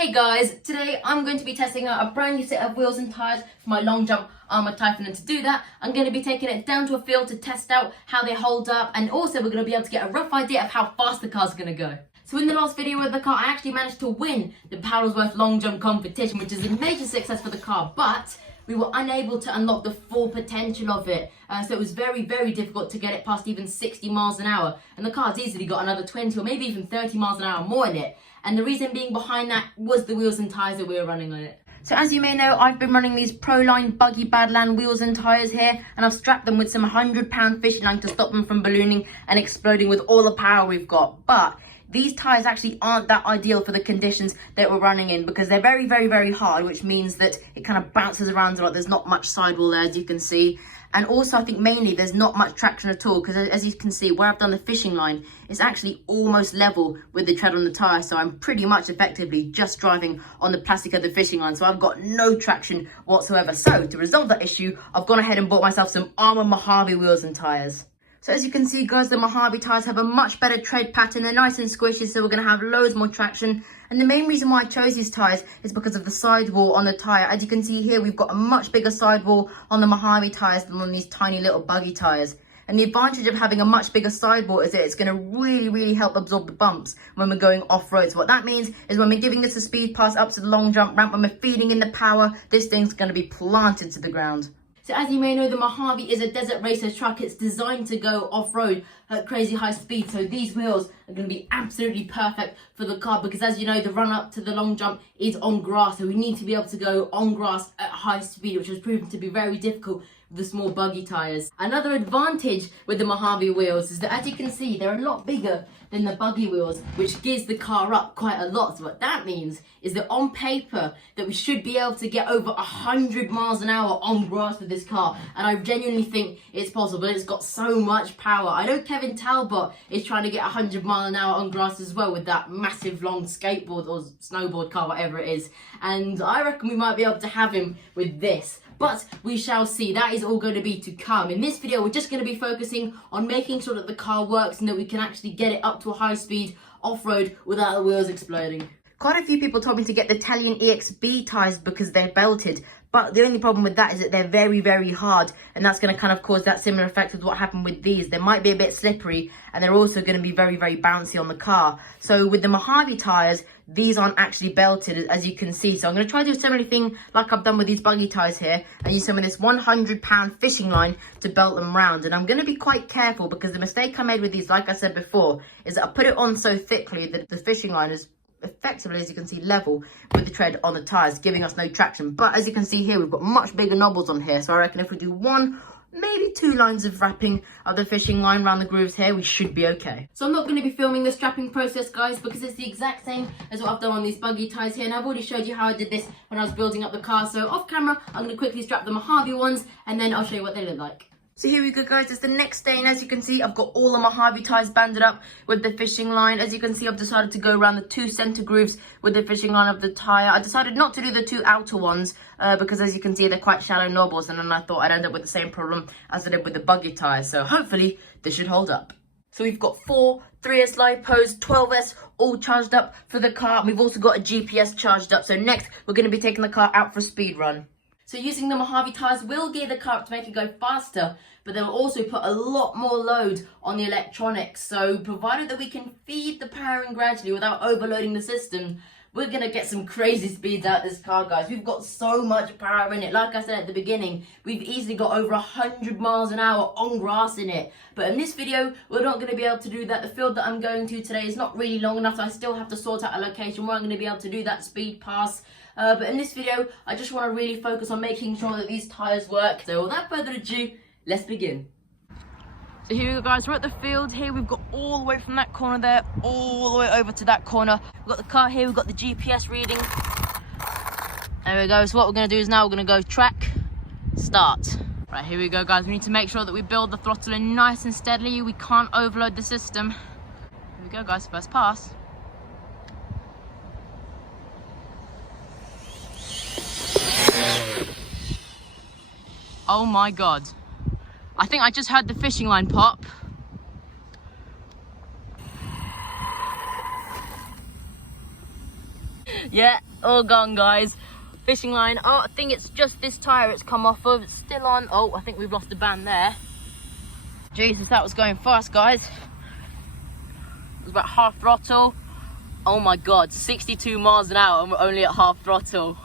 Hey guys, today I'm going to be testing out a brand new set of wheels and tyres for my long jump Arrma Typhon, and to do that I'm going to be taking it down to a field to test out how they hold up, and also we're going to be able to get a rough idea of how fast the car's going to go. So in the last video with the car, I actually managed to win the Powersworth long jump competition, which is a major success for the car, but we were unable to unlock the full potential of it. So it was very, very difficult to get it past even 60 miles an hour. And the car's easily got another 20 or maybe even 30 miles an hour more in it. And the reason being behind that was the wheels and tyres that we were running on it. So as you may know, I've been running these Proline Buggy Badland wheels and tyres here, and I've strapped them with some 100-pound fishing line to stop them from ballooning and exploding with all the power we've got. But these tyres actually aren't that ideal for the conditions that we're running in, because they're very, very, very hard, which means that it kind of bounces around a lot. There's not much sidewall there, as you can see. And also, I think mainly there's not much traction at all, because as you can see, where I've done the fishing line, it's actually almost level with the tread on the tyre. So I'm pretty much effectively just driving on the plastic of the fishing line. So I've got no traction whatsoever. So to resolve that issue, I've gone ahead and bought myself some Arrma Mojave wheels and tyres. So as you can see, guys, the Mojave tyres have a much better tread pattern. They're nice and squishy, so we're going to have loads more traction. And the main reason why I chose these tyres is because of the sidewall on the tyre. As you can see here, we've got a much bigger sidewall on the Mojave tyres than on these tiny little buggy tyres. And the advantage of having a much bigger sidewall is that it's going to really, really help absorb the bumps when we're going off-road. So what that means is when we're giving this a speed pass up to the long jump ramp, when we're feeding in the power, this thing's going to be planted to the ground. So as you may know, the Mojave is a desert racer truck. It's designed to go off-road at crazy high speed. So these wheels are going to be absolutely perfect for the car, because as you know, the run up to the long jump is on grass. So we need to be able to go on grass at high speed, which has proven to be very difficult with the small buggy tyres. Another advantage with the Mojave wheels is that, as you can see, they're a lot bigger than the buggy wheels, which gives the car up quite a lot. So what that means is that on paper that we should be able to get over 100 miles an hour on grass with this car, and I genuinely think it's possible. It's got so much power. I know Kevin Talbot is trying to get 100 miles an hour on grass as well with that massive long skateboard or snowboard car, whatever it is, and I reckon we might be able to have him with this. But we shall see. That is all going to be to come. In this video, we're just going to be focusing on making sure that the car works and that we can actually get it up to a high speed off-road without the wheels exploding. Quite a few people told me to get the Italian EXB tyres because they're belted. But the only problem with that is that they're very, very hard. And that's going to kind of cause that similar effect with what happened with these. They might be a bit slippery, and they're also going to be very, very bouncy on the car. So with the Mojave tyres, these aren't actually belted, as you can see. So I'm going to try to do a similar thing like I've done with these buggy tyres here, and use some of this 100-pound fishing line to belt them round. And I'm going to be quite careful, because the mistake I made with these, like I said before, is that I put it on so thickly that the fishing line is effectively, as you can see, level with the tread on the tyres, giving us no traction. But as you can see here, we've got much bigger knobbles on here. So I reckon if we do one, maybe two lines of wrapping of the fishing line around the grooves here, we should be okay. So I'm not going to be filming the strapping process, guys, because it's the exact same as what I've done on these buggy tyres here, and I've already showed you how I did this when I was building up the car. So off camera, I'm going to quickly strap the Mojave ones, and then I'll show you what they look like. So here we go, guys. It's the next day, and as you can see, I've got all the Mojave tyres banded up with the fishing line. As you can see, I've decided to go around the two centre grooves with the fishing line of the tyre. I decided not to do the two outer ones because, as you can see, they're quite shallow knobbles, and then I thought I'd end up with the same problem as I did with the buggy tyres. So hopefully this should hold up. So we've got 4 3S LiPos, 12S all charged up for the car, and we've also got a GPS charged up. So next, we're going to be taking the car out for a speed run. So using the Mojave tyres will gear the car up to make it go faster, but they'll also put a lot more load on the electronics. So provided that we can feed the power in gradually without overloading the system, we're going to get some crazy speeds out of this car, guys. We've got so much power in it. Like I said at the beginning, we've easily got over 100 miles an hour on grass in it. But in this video, we're not going to be able to do that. The field that I'm going to today is not really long enough, so I still have to sort out a location where I'm going to be able to do that speed pass. But in this video, I just want to really focus on making sure that these tyres work. So without further ado, let's begin. So here we go, guys. We're at the field here. We've got all the way from that corner there, all the way over to that corner. We've got the car here. We've got the GPS reading. There we go. So what we're going to do is now we're going to go track, start. Right, here we go, guys. We need to make sure that we build the throttle in nice and steadily. We can't overload the system. Here we go, guys. First pass. Oh my God. I think I just heard the fishing line pop. Yeah, all gone, guys. Fishing line. Oh, I think it's just this tyre it's come off of. It's still on. Oh, I think we've lost the band there. Jesus, that was going fast, guys. It was about half throttle. Oh my God, 62 miles an hour and we're only at half throttle.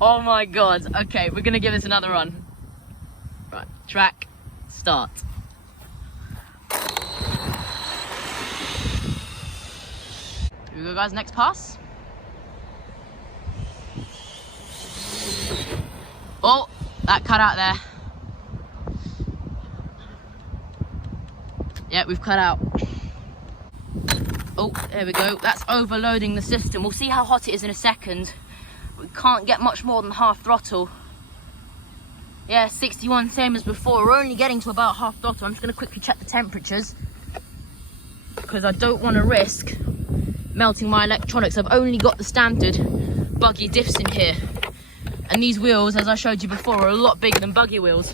Oh my God. Okay, we're gonna give this another run. Right, track, start. Here we go, guys, next pass. Oh, that cut out there. Yeah, we've cut out. Oh, there we go. That's overloading the system. We'll see how hot it is in a second. We can't get much more than half throttle. Yeah, 61, same as before. We're only getting to about half throttle. I'm just going to quickly check the temperatures because I don't want to risk melting my electronics. I've only got the standard buggy diffs in here. And these wheels, as I showed you before, are a lot bigger than buggy wheels.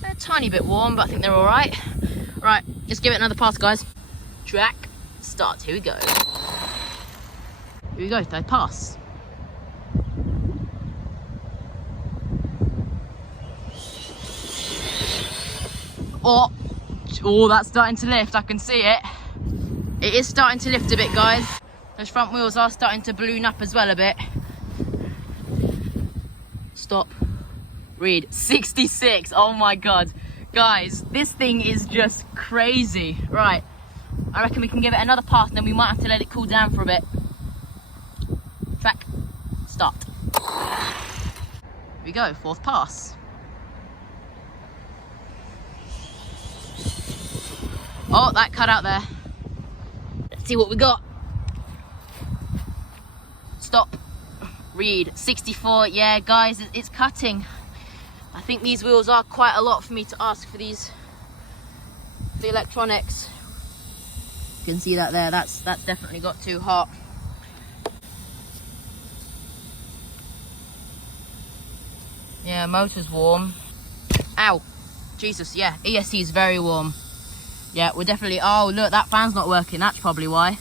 They're a tiny bit warm, but I think they're all right. Right, just give it another pass, guys. Track, start, here we go. Here we go, third pass. Oh, that's starting to lift, I can see it. It is starting to lift a bit, guys. Those front wheels are starting to balloon up as well a bit. Stop. Read 66. Oh my God. Guys, this thing is just crazy. Right. I reckon we can give it another pass and then we might have to let it cool down for a bit. Track. Start. Here we go. Fourth pass. Oh, that cut out there. Let's see what we got. Stop. Read 64. Yeah, guys, it's cutting. I think these wheels are quite a lot for me to ask for the electronics. You can see that there. That's definitely got too hot. Yeah, motor's warm. Ow. Jesus, yeah. ESC is very warm. Yeah, we're definitely... Oh, look, that fan's not working. That's probably why.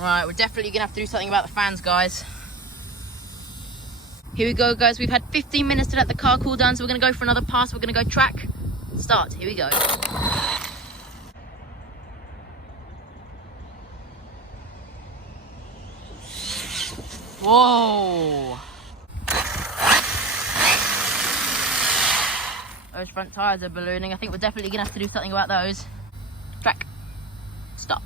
Right, we're definitely going to have to do something about the fans, guys. Here we go, guys. We've had 15 minutes to let the car cool down, so we're going to go for another pass. We're going to go track. Start. Here we go. Whoa. Those front tyres are ballooning. I think we're definitely going to have to do something about those. Track. Start.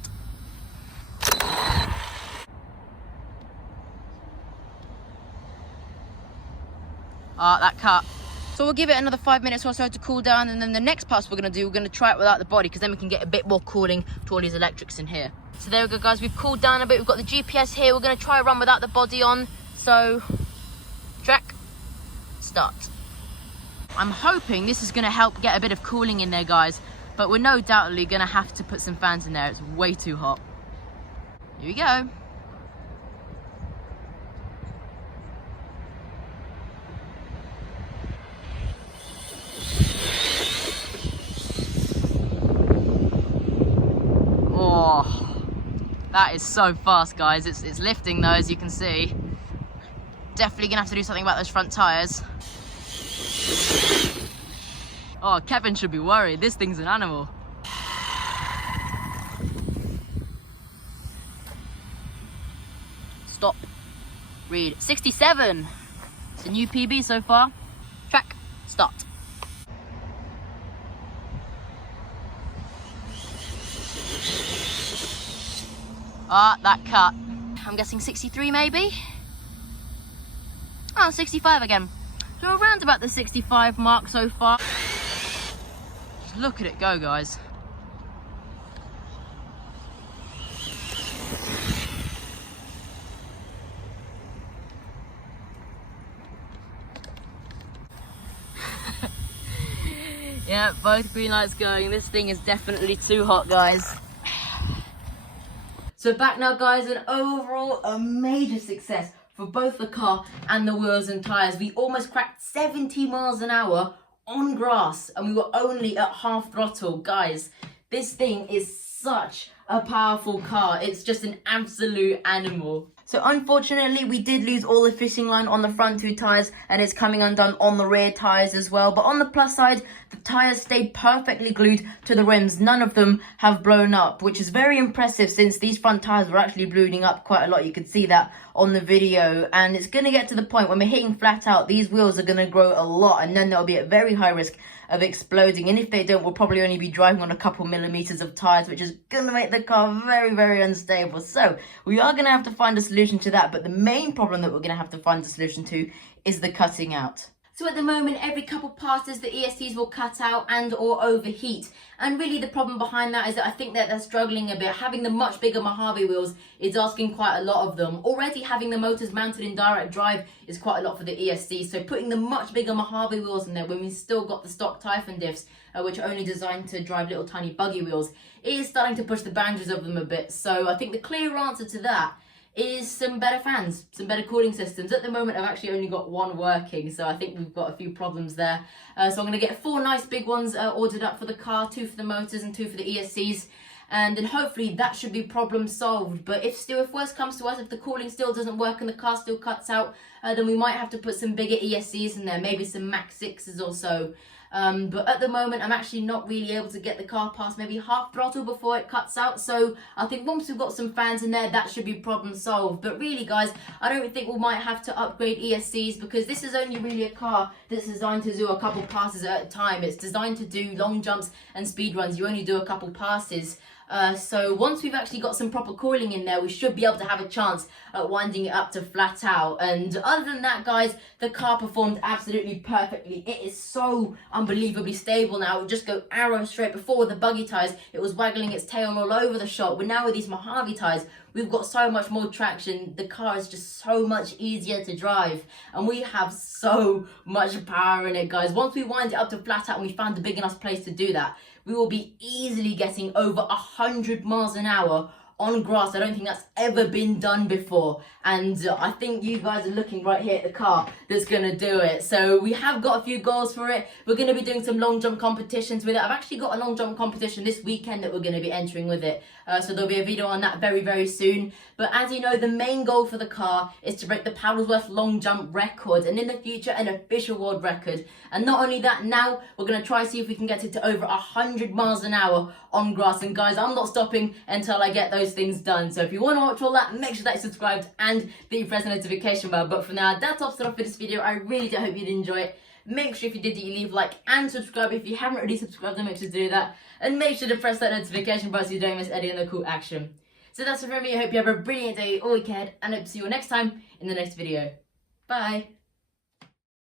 That cut. So we'll give it another 5 minutes or so to cool down, and then the next pass we're going to try it without the body, because then we can get a bit more cooling to all these electrics in here. So there we go, guys. We've cooled down a bit. We've got the GPS here. We're going to try a run without the body on. So, track. Start. I'm hoping this is going to help get a bit of cooling in there, guys. But we're no doubtly going to have to put some fans in there. It's way too hot. Here we go. Oh, that is so fast, guys. It's lifting though, as you can see. Definitely gonna have to do something about those front tires. Oh, Kevin should be worried. This thing's an animal. Stop. Read 67. It's a new PB so far. Track. Start. That cut. I'm guessing 63 maybe? Oh, 65 again. So around about the 65 mark so far. Just look at it go, guys. Yeah, both green lights going. This thing is definitely too hot, guys. So back now, guys, and overall a major success. for both the car and the wheels and tyres. We almost cracked 70 miles an hour on grass and we were only at half throttle. Guys, this thing is such a powerful car. It's just an absolute animal. So unfortunately, we did lose all the fishing line on the front two tyres and it's coming undone on the rear tyres as well. But on the plus side, the tyres stayed perfectly glued to the rims. None of them have blown up, which is very impressive since these front tyres were actually ballooning up quite a lot. You could see that on the video. And it's going to get to the point when we're hitting flat out, these wheels are going to grow a lot and then they'll be at very high risk of exploding. And if they don't, we'll probably only be driving on a couple millimeters of tyres, which is going to make the car very, very unstable. So we are going to have to find a solution to that. But the main problem that we're going to have to find a solution to is the cutting out. So at the moment, every couple passes, the ESCs will cut out and or overheat. And really the problem behind that is that I think that they're struggling a bit. Having the much bigger Mojave wheels is asking quite a lot of them. Already having the motors mounted in direct drive is quite a lot for the ESC. So putting the much bigger Mojave wheels in there when we've still got the stock Typhon diffs, which are only designed to drive little tiny buggy wheels, is starting to push the boundaries of them a bit. So I think the clear answer to that is some better fans, some better cooling systems. At the moment, I've actually only got one working, so I think we've got a few problems there. So I'm going to get 4 nice big ones ordered up for the car, 2 for the motors and 2 for the ESCs. And then hopefully that should be problem solved. But if worse comes to us, if the cooling still doesn't work and the car still cuts out, then we might have to put some bigger ESCs in there, maybe some Max 6s or so. But at the moment, I'm actually not really able to get the car past maybe half throttle before it cuts out. So I think once we've got some fans in there, that should be problem solved. But really, guys, I don't think we might have to upgrade ESCs because this is only really a car that's designed to do a couple passes at a time. It's designed to do long jumps and speed runs. You only do a couple passes. So once we've actually got some proper cooling in there, we should be able to have a chance at winding it up to flat out. And other than that, guys, the car performed absolutely perfectly. It is so unbelievably stable now. It would just go arrow straight. Before with the buggy tyres, it was waggling its tail all over the shop. But now with these Mojave tyres, we've got so much more traction. The car is just so much easier to drive. And we have so much power in it, guys. Once we wind it up to flat out and we found a big enough place to do that, we will be easily getting over 100 miles an hour on grass. I don't think that's ever been done before. And I think you guys are looking right here at the car that's going to do it. So we have got a few goals for it. We're going to be doing some long jump competitions with it. I've actually got a long jump competition this weekend that we're going to be entering with it. So there'll be a video on that very, very soon. But as you know, the main goal for the car is to break the Paddlesworth long jump record. And in the future, an official world record. And not only that, now we're going to try see if we can get it to over 100 miles an hour on grass. And guys, I'm not stopping until I get those things done. So if you want to watch all that, make sure that you're subscribed and that you press the notification bell. But for now, that tops it off for this video. I really do hope you did enjoy it. Make sure if you did that you leave a like and subscribe. If you haven't already subscribed, then make sure to do that. And make sure to press that notification bell so you don't miss any of the cool action. So that's it from me. I hope you have a brilliant day or weekend and I hope to see you all next time in the next video. Bye.